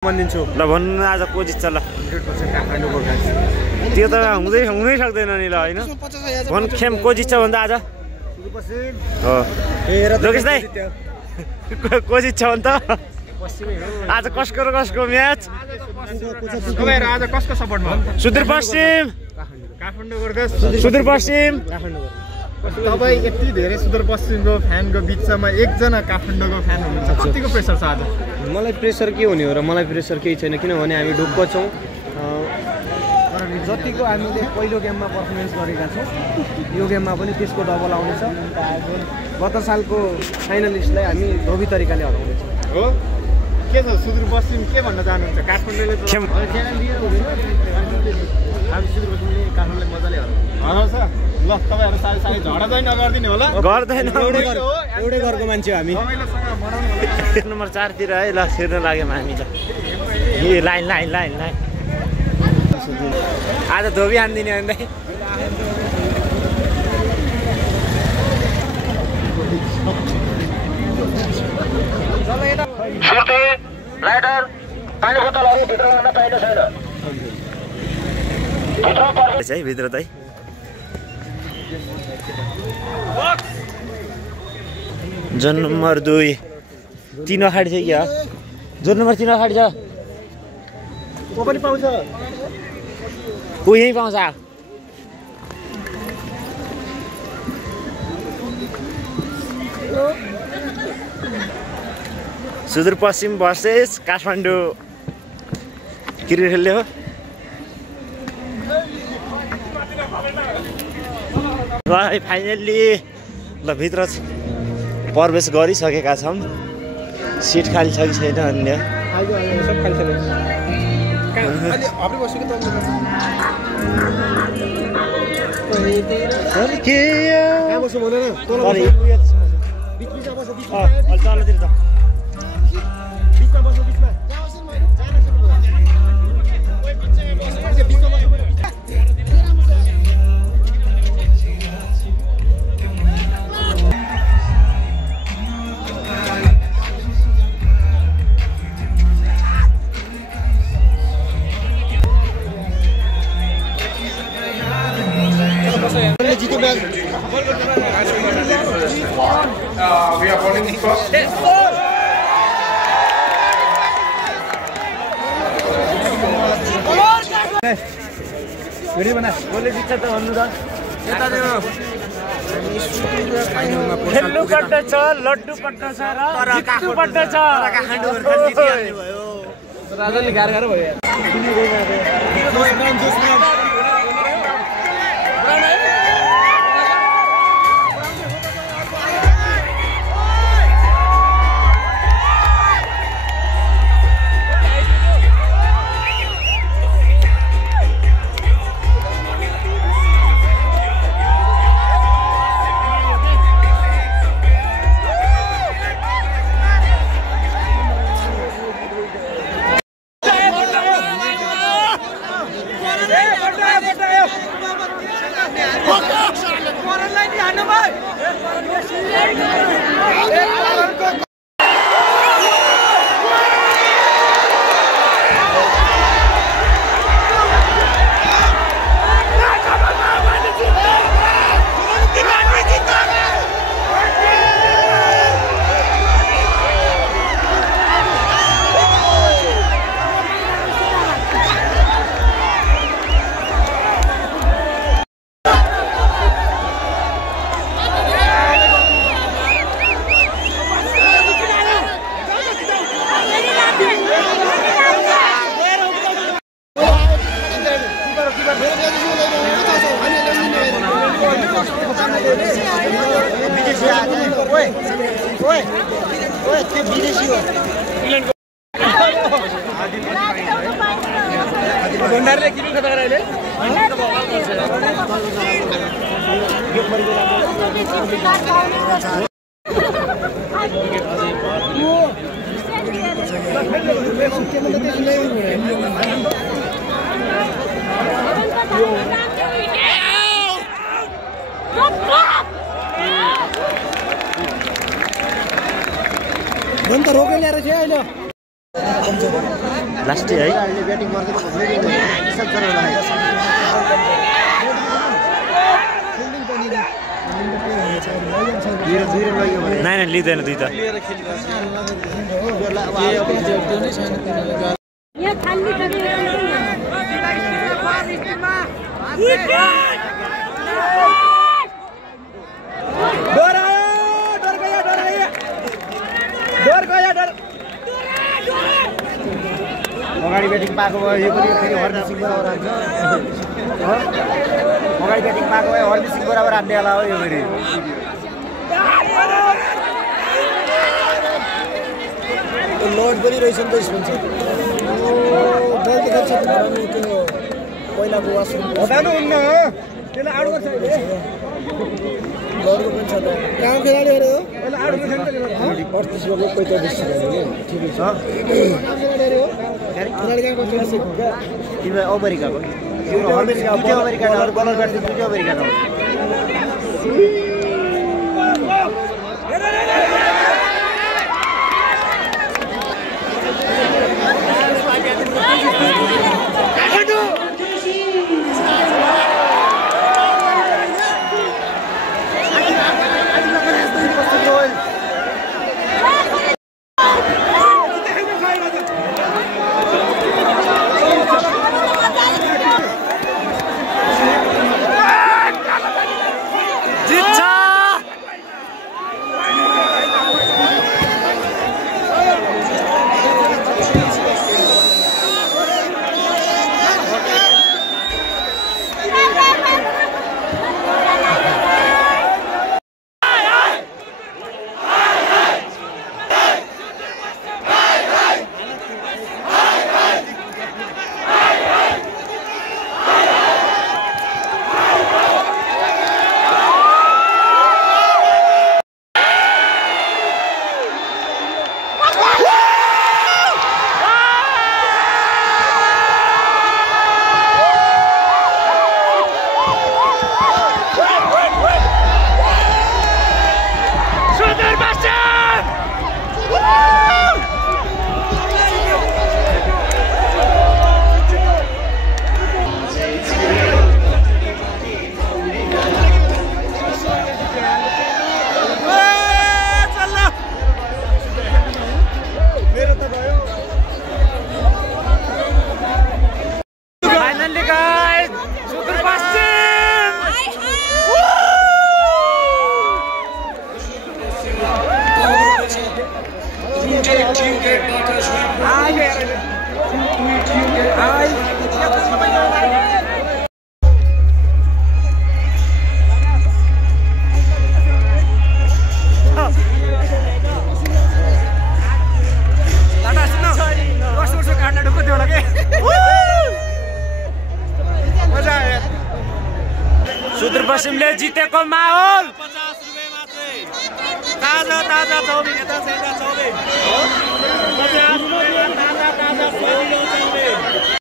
भनिदिन्छु ल भन्नु आज को जित्छ ल 100% काठमाडौँको गाडी त्यो त हुनै सक्दैन नि ल हैन भन खेम को जित्छ भन्दा आज हो लोकेश दाइ को जित्छ भन्छ आज कसको म्याच तपाईहरु आज कसको सपोर्टमा सुदूरपश्चिम काठमाडौँ गोर्खा सुदूरपश्चिम तपाई यति धेरै सुदूरपश्चिमको फ्यानको बिचमा एकजना काठमाडौँको फ्यान हुनुहुन्छ कतिको प्रेसर छ आज मलाई प्रेसर के हुने हो र मलाई प्रेसर केही छैन किनभने हामी ढुक्क छौँ जतिको हामीले पहिलो गेममा पर्फर्मेन्स गरेका छौँ यो गेममा पनि त्यसको डबल आउनेछ गत सालको फाइनलिस्टलाई हामी धोबी तरिकाले हराउनेछौँ हो के छ सुदूरपश्चिम के भन्न चाहनुहुन्छ काठमाडौँले हामी सुदूरपश्चिमले काठमाडौँलाई मजाले हराउँछ ल तपाईहरु साथै झगडा चाहिँ नगर्दिने होला गर्दैन एउटै घरको मान्छे हामी नम्बर 4 तिर है ल छिर्न लाग्यौँ हामी त ए लाइन आज धोबी हान्दिने हो नि सुर्ती लाइटर पानी बोतलहरु भित्र ल्याउन पाइने छैन है भित्र त जोन नम्बर 2 3 अगाडि छ क्या जोन नम्बर 3 अगाडि छ को पनि पाउँछ को यही पाउँछ सुदूरपश्चिम भर्सेस काठमाडौँ क्रिकेट खेल्ने हो ल फाइनल्ली ल भित्र प्रवेश गरिसकेका छौँ सिट खाली छ कि छैन अन्य सब खाली छैन We are calling first. Video बना कसले जित्छ त भन्नु त यता देऊ खेल्नु पड्छ छ लड्डु पड्छ छ र जित्नु पड्छ छ काठमाडौँ गोर्खा जितिहाल्ने भयो राजाले गाह्रो भयो भन त रोकेर ल्याएर चाहिँ अहिले लास्टै है ब्याटिङ गर्दै नाइन लिँदैन दुई त अगाडि ब्याटिङ पाएको भए यो पनि फेरि हरदीप सिंह बराबर हान्छ अगाडि ब्याटिङ पाएको भए हरदीप सिंह बराबर हान्ने होला हो यो फेरि लड पनि रहेछ नि त यसमा बल देखाउँछ त्यो पहिलाको वासरुम हटाउनु हुन्न त्यसलाई आउट गर्छ लडको पनि छ त काम खेलाडीहरू हो त्यसलाई आउट गर्छ नि 38 ओभर 45 ठिकै छ खेलाडी कहाँको क्लासिक हो क्या तिमीलाई अमेरिकाको यो अमेरिका बलर ब्याट्सम्यान दुईटै अमेरिकाको सुदूरपश्चिमले जितेको माहौल 50 रुपैयाँ मात्रै ताजा ताजा चौबी यता छ यता चौबी 50 रुपैयाँ ताजा ताजा